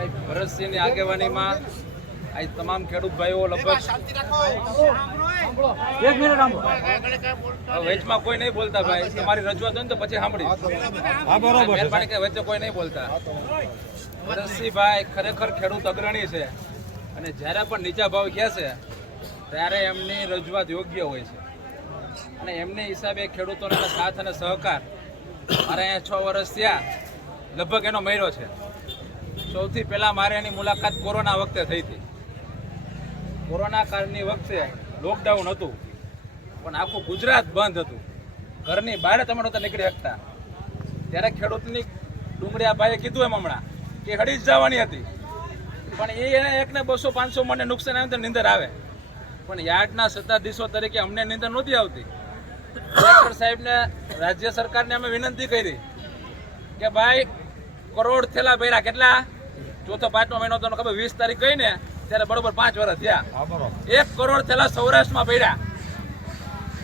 ભાઈ ભરતસિંહની આગેવાનીમાં આ તમામ ખેડૂત ભાઈઓ લગભગ વેચમાં કોઈ નહીં બોલતા ભાઈ, તમારી રજૂઆત હોય ને તો પછી સાંભળી. મહેરબાની કે વચ્ચે કોઈ નહીં બોલતા. ભરતસિંહભાઈ ખરેખર ખેડૂત અગ્રણી છે અને જ્યારે પણ નીચા ભાવ કહે છે ત્યારે એમની રજૂઆત યોગ્ય હોય છે અને એમની હિસાબે ખેડૂતોનો સાથ અને સહકાર મારે અહીંયા 6 વર્ષ થયા લગભગ એનો મહિનો છે. સૌથી પહેલાં મારે એની મુલાકાત કોરોના વખતે થઈ હતી. કોરોના કાળની વખતે લોકડાઉન હતું પણ આખું ગુજરાત બંધ હતું, ઘરની બહાર તમે નહોતા નીકળી શકતા. ત્યારે ખેડૂતની ડુંગળીયા ભાઈએ કીધું એમ હમણાં કે હળી જ જવાની હતી પણ એને એકને 200-500 મણને નુકસાન આવે તો નીંદર આવે, પણ યાર્ડના સત્તાધીશો તરીકે અમને નીંદર નહોતી આવતી. કલેક્ટર સાહેબને રાજ્ય સરકારને અમે વિનંતી કરી કે ભાઈ કરોડ થેલા ભર્યા, કેટલા 4-5મો મહિનો તો ખબર 20 તારીખ ગઈ ને ત્યારે બરોબર 5 વર્ષ થયા. 1 કરોડ થેલા સૌરાષ્ટ્રમાં ભર્યા.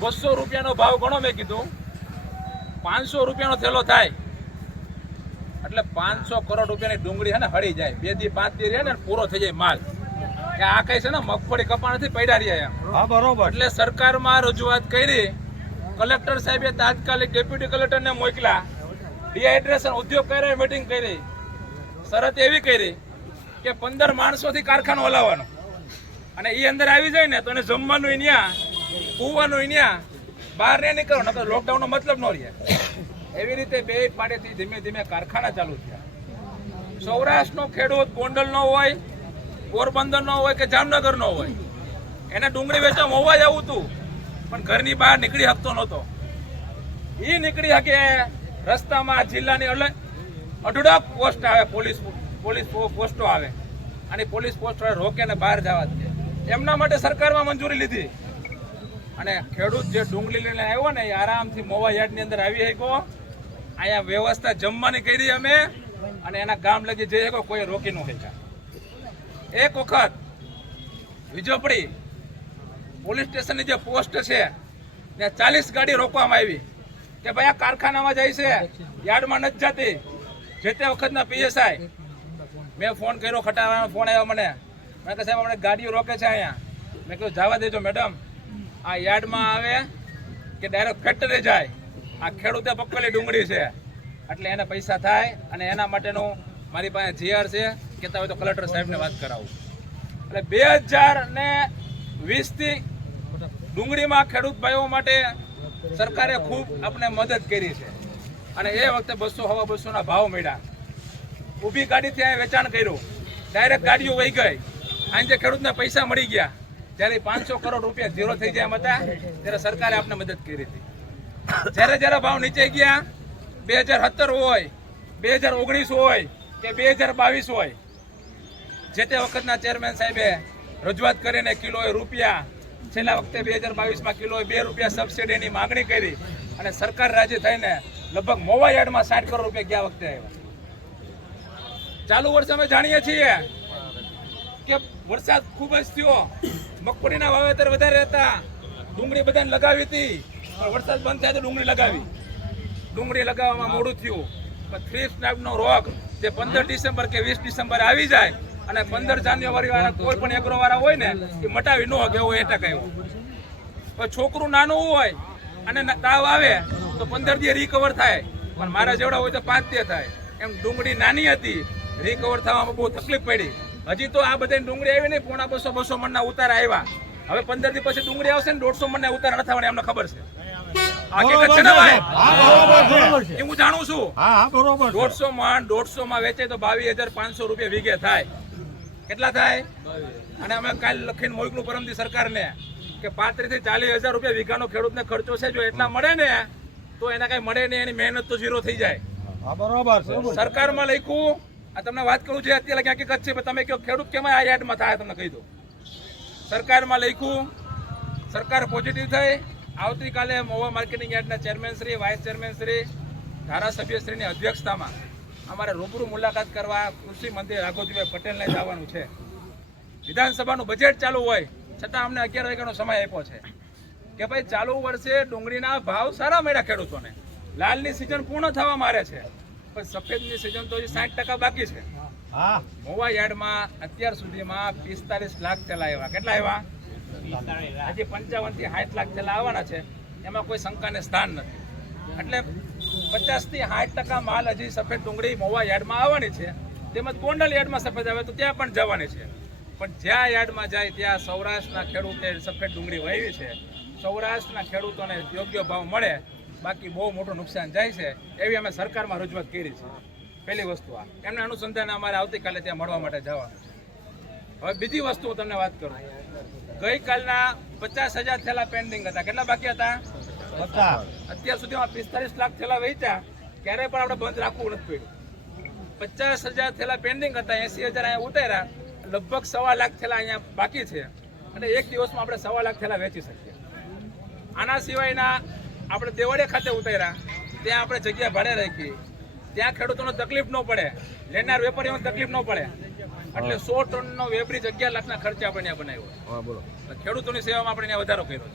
200 રૂપિયાનો ભાવ ગણો, મેં કીધું 500 રૂપિયાનો થેલો થાય એટલે 500 કરોડ રૂપિયાની ડુંગળી છે ને હળી જાય. 2 દી 5 દી રહે ને પૂરો થઈ જાય માલ. કે આ કઈ છે ને મગફળી કપાણથી પડ્યા રહ્યા એમ. બરોબર. એટલે સરકારમાં રજૂઆત કરી. કલેક્ટર સાહેબે તાત્કાલિક ડેપ્યુટી કલેક્ટરને મોકલ્યા. ડિહાઇડ્રેશન ઉદ્યોગ કર્યો, મીટિંગ કરી. શરત એવી કરી કે 15 માણસોથી કારખાનો હલાવવાનો અને એ અંદર આવી જાય ને તો એને જમવાનું ન્યા, કૂવાનું ન્યા, બહાર ને નીકળો ન તો લોકડાઉનનો મતલબ ન રહે. એવી રીતે 2 પાડેથી ધીમે ધીમે કારખાના ચાલુ થયા. સૌરાષ્ટ્રનો ખેડૂત ગોંડલનો હોય, પોરબંદરનો હોય કે જામનગરનો હોય, એને ડુંગળી વેચવા હોવા જવું હતું પણ ઘરની બહાર નીકળી શકતો નહોતો. એ નીકળી શકે રસ્તામાં જિલ્લાની અઢળક પોસ્ટ આવે, પોલીસ પોસ્ટો આવે અને પોલીસ પોસ્ટ રોકે ને બહાર જવા દે. એમના માટે સરકારમાં મંજૂરી લીધી અને ખેડૂત જે ડુંગળી લઈને આવ્યો ને એ આરામથી મોવા યાર્ડની અંદર આવી શક્યો. અહીંયા વ્યવસ્થા જમવાની કરી અમે અને એના ગામ લગી જઈ શક્યો, કોઈ રોકી ન શક્યા. એક વખત વિજોપડી પોલીસ સ્ટેશનની જે પોસ્ટ છે ત્યાં 40 ગાડી રોકવામાં આવી કે ભાઈ આ કારખાનામાં જાય છે, યાર્ડમાં નથી જતી. જે તે વખતના PSI મેં ફોન કર્યો, ખટારાનો ફોન આવ્યો મને. મેં કહ્યું સાહેબ આપણે ગાડીઓ રોકે છે અહીંયા. મેં કહ્યું જવા દેજો મેડમ, આ યાર્ડમાં આવે કે ડાયરેક્ટ ફેક્ટરી જાય, આ ખેડૂતે પકવેલી ડુંગળી છે એટલે એને પૈસા થાય અને એના માટેનું મારી પાસે GR છે, કહેતા હોય તો કલેક્ટર સાહેબને વાત કરાવું. એટલે 2020થી ડુંગળીમાં ખેડૂત ભાઈઓ માટે સરકારે ખૂબ આપણે મદદ કરી છે અને એ વખતે 200-250 ભાવ મળ્યા. ઊભી ગાડીથી અહીંયા વેચાણ કર્યું, ડાયરેક્ટ ગાડીઓ વહી ગઈ. આજે ખેડૂતને પૈસા મળી ગયા. જ્યારે 500 કરોડ રૂપિયા ઝીરો થઈ જાય એમ હતા ત્યારે સરકારે આપણે મદદ કરી હતી. જ્યારે ભાવ નીચે ગયા 2017 હોય, 2019 હોય કે 2022 હોય, જે તે વખતના ચેરમેન સાહેબે રજૂઆત કરીને કિલોએ રૂપિયા, છેલ્લા વખતે 2022માં કિલોએ 2 રૂપિયા સબસિડીની માંગણી કરી અને સરકાર રાજી થઈને લગભગ મોવા યાર્ડમાં 60 કરોડ રૂપિયા ગયા વખતે આવ્યા. ચાલુ વર્ષે અમે જાણીએ છીએ કે વરસાદ ખૂબ જ થયો, મગફળીના વાવેતર વધારે હતા, ડુંગળી બધાને લગાવી હતી પણ વરસાદ બંધ થાય તો ડુંગળી લગાવી. ડુંગળી લગાવવામાં મોડું થયું પણ થ્રીપ્સ ટાઈપનો રોગ જે 15 ડિસેમ્બર કે 20 ડિસેમ્બર આવી જાય અને 15 જાન્યુઆરી વાળા કોઈ પણ એગ્રો વાળા હોય ને એ મટાવી ન શકે એવો એટેક આવ્યો. પણ છોકરું નાનું હોય અને તાવ આવે તો 15 દી રિકવર થાય પણ મારા જેવડા હોય તો 5 દી થાય. એમ ડુંગળી નાની હતી, રિકવર થવામાં બહુ તકલીફ પડી. હજી તો આ બધી ડુંગળી આવી ને 200-250 મણના ઉતારા આવ્યા. હવે 15 દી પછી ડુંગળી આવશે ને 150 મણના ઉતારા ન થવાના, એમને ખબર છે. હકીકત છે ને ભાઈ, એ હું જાણું છું. 150 માં વેચે તો 22,500 રૂપિયા વીઘે થાય. કેટલા થાય? અને અમે કાલ લખીને મોકલું પરમદી સરકારને કે 35,000 થી 40,000 રૂપિયા વીઘાનો ખેડૂતને ખર્ચો છે. જો એટલા મળે ને તો એને કઈ મળે નહીં, એની મહેનત તો ઝીરો થઈ જાય. બરોબર છે. સરકારમાં લખ્યું, આ તમને વાત કરું છું અત્યારે ક્યાં હકીકત છે, તમે કહો ખેડૂત કેમ આ યાર્ડમાં થાય, તમને કહી દો. સરકારમાં લખ્યું, સરકાર પોઝિટિવ થઈ. આવતીકાલે મહુવા માર્કેટિંગ યાર્ડના chairman Shri, vice chairman Shri, ધારાસભ્યશ્રીની અધ્યક્ષતામાં અમારે રૂબરૂ મુલાકાત કરવા કૃષિ મંત્રી રાઘવજીભાઈ પટેલને જવાનું છે. વિધાનસભાનું બજેટ ચાલુ હોય છતાં અમને 11 વાગ્યાનો સમય આપ્યો છે કે ભાઈ ચાલુ વર્ષે ડુંગળીના ભાવ સારા મળ્યા ખેડૂતોને. લાલની સિઝન પૂર્ણ થવા મારે છે પણ સફેદની સિઝન તો 60% બાકી છે. મોવા યાર્ડમાં અત્યાર સુધીમાં 45 લાખ થેલા આવ્યા. કેટલા આવ્યા? હજી 55 થી 60 લાખ થેલા આવવાના છે. એમાં કોઈ શંકાને સ્થાન નથી. એટલે 50 થી 60% માલ હજી સફેદ ડુંગળી મોવા યાર્ડમાં આવવાની છે. તેમજ ગોંડલ યાર્ડમાં સફેદ આવે તો ત્યાં પણ જવાની છે. પણ જ્યાં યાર્ડમાં જાય ત્યાં સૌરાષ્ટ્રના ખેડૂતે સફેદ ડુંગળી વાવી છે. સૌરાષ્ટ્રના ખેડૂતોને યોગ્ય ભાવ મળે, બાકી બહુ મોટું નુકસાન જાય છે એવી અમે સરકારમાં રજૂઆત કરી છે. પહેલી વસ્તુ આ એમને અનુસંધાને અમારે આવતીકાલે ત્યાં મળવા માટે જવાનું. હવે બીજી વસ્તુ હું તમને વાત કરું. ગઈકાલના 50,000 થેલા પેન્ડિંગ હતા. કેટલા બાકી હતા? અત્યાર સુધીમાં 45 લાખ થેલા વેચ્યા. ક્યારેય પણ આપણે બંધ રાખવું નથી પડ્યું. 50,000 થેલા પેન્ડિંગ હતા, 80,000 અહીંયા ઉતાર્યા. લગભગ 1.25 લાખ થેલા અહીંયા બાકી છે અને એક દિવસમાં આપણે 1.25 લાખ થેલા વેચી શકીએ. આના સિવાયના આપણે દેવળિયા ખાતે ઉતાર્યા, ત્યાં આપણે જગ્યા ભાડે રાખી, ત્યાં ખેડૂતોને તકલીફ ન પડે, લેનાર વેપારીઓને તકલીફ ન પડે. એટલે 100 ટનનો વેપરી 11 લાખના ખર્ચે આપણે ત્યાં બનાવ્યો. ખેડૂતોની સેવામાં આપણે ત્યાં વધારો કર્યો.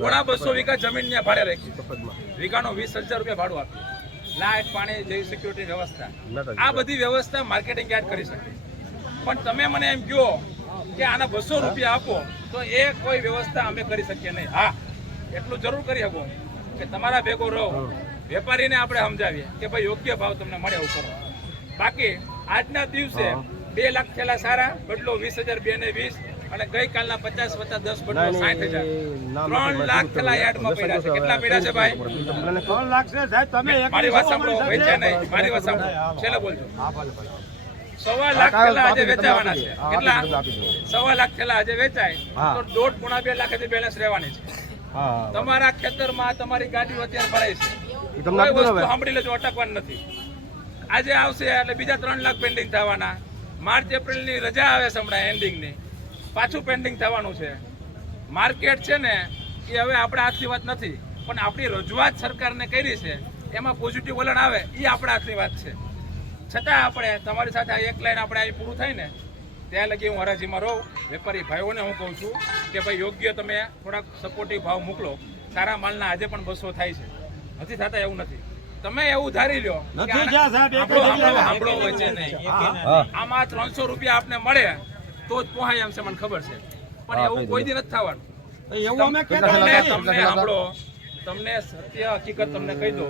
પોણા 200 વીઘા જમીન ત્યાં ભાડે રાખી, વીઘાનો 20,000 રૂપિયા ભાડું આપ્યું. લાઇટ, પાણી જેવી સિક્યુરિટી વ્યવસ્થા, આ બધી વ્યવસ્થા માર્કેટિંગ યાર્ડ કરી શકે. પણ તમે મને એમ કહો કે આના 200 રૂપિયા આપો તો એ કોઈ વ્યવસ્થા અમે કરી શકીએ નહીં. હા, એટલું જરૂર કરી શકો કે તમારા ભેગો રહો, વેપારીને આપણે સમજાવીએ કે ભાઈ યોગ્ય ભાવ તમને મળે એવું કરો. બાકી આજના દિવસે 2 લાખ થેલા સારા, બદલો 20,000, 2 ને 20, અને ગઈકાલના 50 વત્તા 10 બદલો 60,000. 3 લાખ થેલા યાર્ડમાં પડ્યા છે. કેટલા પડ્યા છે ભાઈ? 3 લાખ છે સાહેબ. તમે મારી વાત સાંભળો, વેચે નહીં. મારી વાત સાંભળો, છેલ્લે બોલજો. 1.25 લાખ થેલા આજે વેચાવાના છે. કેટલા? 1.25 લાખ થેલા આજે વેચાય તો 1.5-2 લાખ હજી બેલેન્સ રહેવાની છે. તમારા ખેતરમાં તમારી ગાડીઓ અત્યારે ભરાય છે. કોઈ વસ્તુ સાંભળી લેજો, અટકવાનું નથી. આજે આવશે એટલે બીજા 3 લાખ પેન્ડિંગ થવાના. માર્ચ એપ્રિલની રજા આવે છે હમણાં એન્ડિંગની, પાછું પેન્ડિંગ થવાનું છે. માર્કેટ છે ને એ હવે આપણે હાથની વાત નથી, પણ આપણી રજૂઆત સરકારને કરી છે, એમાં પોઝિટિવ વલણ આવે એ આપણા હાથની વાત છે. છતાં આપણે તમારી સાથે આ એક લાઈન આપણે અહીં પૂરું થાય ને ત્યાં લગી હું હરાજીમાં રહું. વેપારી ભાઈઓને હું કહું છું કે ભાઈ યોગ્ય તમે થોડાક સપોર્ટિવ ભાવ મોકલો. સારા માલના આજે પણ 200 થાય છે, નથી થતા એવું નથી. તમે એવું ધારી લો સાંભળો વચ્ચે નહીં, આમાં 300 રૂપિયા આપને મળે તો જ પોહાય એમ છે, મને ખબર છે. પણ એવું કોઈ દી નથી થવાનું. તમને સાંભળો, તમને સત્ય હકીકત તમને કહી દો,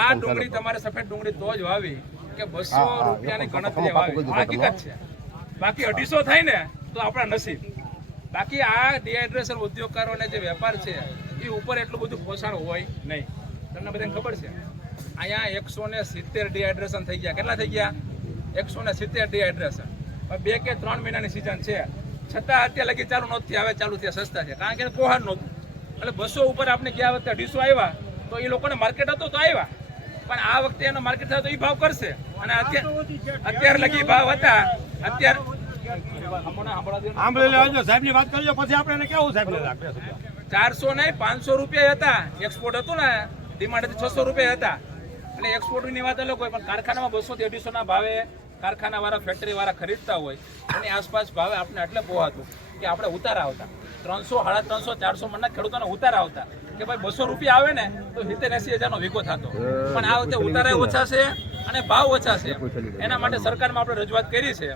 આ ડુંગળી તમારે સફેદ ડુંગળી તો જ વાવી કે 200 રૂપિયાની ગણતરી વાવી, હકીકત છે. બાકી 250 થાય ને તો આપણા નસીબ. બાકી આ ડિહાઇડ્રેશન ઉદ્યોગકારોને જે વેપાર છે એ ઉપર એટલું બધું પોષણ હોય નહીં. તમને બધાને ખબર છે અહીંયા 170 ડિહાઇડ્રેશન થઈ ગયા. કેટલા થઈ ગયા? 170 ડિહાઇડ્રેશન. 2 કે 3 મહિનાની સિઝન છે, છતાં અત્યારે લગી ચાલુ નહોતી. હવે ચાલુ થયા સસ્તા છે, કારણ કે પોહાણ નહોતું. એટલે 200 ઉપર આપણે ગયા વખતે 250 આવ્યા તો એ લોકોને માર્કેટ હતો તો આવ્યા, પણ આ વખતે એનો માર્કેટ થાય તો એ ભાવ કરશે. અને અત્યારે લગી ભાવ હતા. અત્યારે સાહેબની વાત કરજો, પછી આપણે કેવું સાહેબ 400 નહીં 500 રૂપિયા હતા. એક્સપોર્ટ હતું ને, ડિમાન્ડ હતી 600 રૂપિયા હતા. એટલે એક્સપોર્ટની વાત અલગ હોય, પણ કારખાનામાં 200 થી 250 ના ભાવે કારખાના વાળા, ફેક્ટરી વાળા ખરીદતા હોય. એની આસપાસ ભાવે આપણે એટલે પોહાતું કે આપણે ઉતારા આવતા 300, 350, 400 મણના ખેડૂતોને ઉતારા આવતા કે ભાઈ 200 રૂપિયા આવે ને તો 70-80 હજારનો વીઘો થતો. પણ આ વખતે ઉતારા ઓછા છે અને ભાવ ઓછા છે. એના માટે સરકારમાં આપણે રજૂઆત કરી છે.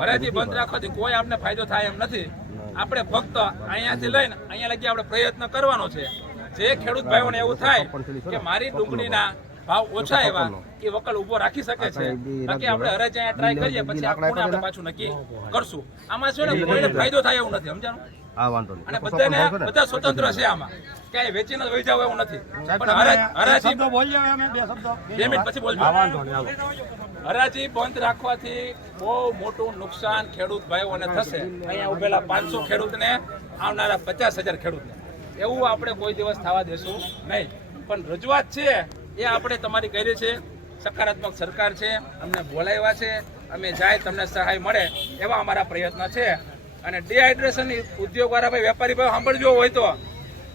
હરાજી બંધ રાખવાથી કોઈ આપણે ફાયદો થાય એમ નથી. આપણે ફક્ત અહીંયાથી લઈને અહીંયા લગી આપણે પ્રયત્ન કરવાનો છે. જે ખેડૂત ભાઈઓને એવું થાય કે મારી ડુંગળીના ભાવ ઓછા એવા એ વકલ ઉભો રાખી શકે છે. બાકી આપણે હરાજી અહીંયા ટ્રાય કરીએ, પછી આપણે પાછું નક્કી કરશું. આમાં છે ને કોઈને ફાયદો થાય એવું નથી, સમજાણું? અને બધા સ્વતંત્ર છે આમાં, ક્યાંય વેચીને વહી જાવ એવું નથી. પણ હરાજી 2 મિનિટ પછી બોલજો. હરાજી બંધ રાખવાથી બહુ મોટું નુકસાન ખેડૂત ભાઈઓને થશે. અહીંયા ઉભેલા 500 ખેડૂતને, આવનારા 50,000 ખેડૂતને એવું આપણે કોઈ દિવસ થવા દેશું નહીં. પણ રજૂઆત છે એ આપણે તમારી કરી છે. સકારાત્મક સરકાર છે, અમને બોલાવ્યા છે, અમે જાય તમને સહાય મળે એવા અમારા પ્રયત્ન છે. અને ડિહાઇડ્રેશનની ઉદ્યોગવાળા ભાઈ, વેપારી ભાઈ સાંભળજો હોય તો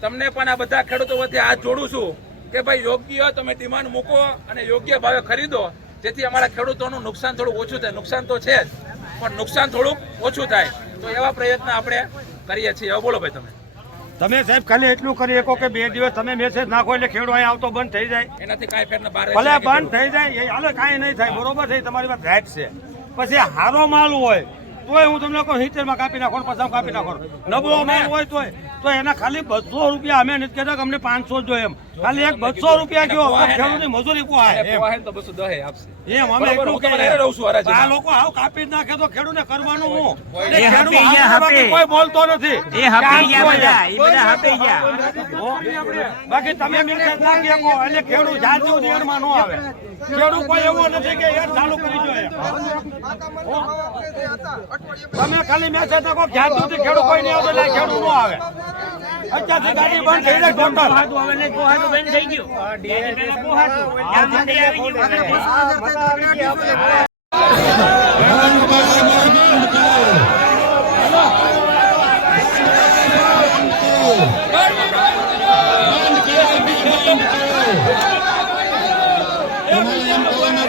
તમને પણ આ બધા ખેડૂતો વચ્ચે હાથ જોડું છું કે ભાઈ યોગ્ય તમે ડિમાન્ડ મૂકો અને યોગ્ય ભાવે ખરીદો, જેથી અમારા ખેડૂતોનું નુકસાન થોડું ઓછું થાય. નુકસાન તો છે જ, પણ નુકસાન થોડુંક ઓછું થાય. તો એવા પ્રયત્ન આપણે કરીએ છીએ. હવે બોલો ભાઈ તમે સાહેબ ખાલી એટલું કરી શકો કે 2 દિવસ તમે મેસેજ નાખો એટલે ખેડૂત અહીંયા આવતો બંધ થઈ જાય. એનાથી કાંઈ ફેર ના, ભલે બંધ થઈ જાય, હાલે કાંઈ નહીં થાય. બરોબર છે, તમારી વાત રાઈટ છે. પછી હારો માલ હોય તોય હું તમને કહું 70 માં કાપી નાખો 50 કાપી નાખો. નબળો માલ હોય તોય તો એના ખાલી 200 રૂપિયા અમે નથી કહેતા કે અમને 500 જોઈએ એમ ખાલી એક 200 રૂપિયા કયો ખેડૂતની મજૂરી પોહાય એમ. પોહાય તો 210 આપશે. એમ અમે બરોબર, એટલું હું તમારે હારે રહું છું હરાજીમાં. આ લોકો આવ કાપી જ નાખે તો ખેડૂતને કરવાનું હું એ ખેડૂત હાપી ગયા, હાથ બાકી હાપી. કોઈ બોલતો નથી એ હાપી ગયા બધા, એ બધા હાપી ગયા. બાકી તમે મિલકત નાખી શકો એટલે ખેડૂત જાતિ સુધી એડમાં ન આવે. ખેડૂત કોઈ એવો નથી કે એડ ચાલુ કરી જોઈએ. તમે ખાલી મેસેજ નાખો જાતિ સુધી ખેડૂત કોઈ નહીં આવતો એટલે ખેડૂત ન આવે. અત્યારથી ગાડી બંધ થઈ જાય ટોટલ. પોહાતું બંધ થઈ ગયું. એની પહેલા પોહાતું. ત્યાં મંદિર આવી ગયું.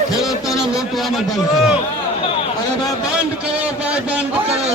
ખેડૂતોને લૂંટવાનું બંધ કરો. અરે ભાઈ બંધ કરો, ભાઈ બંધ કરો.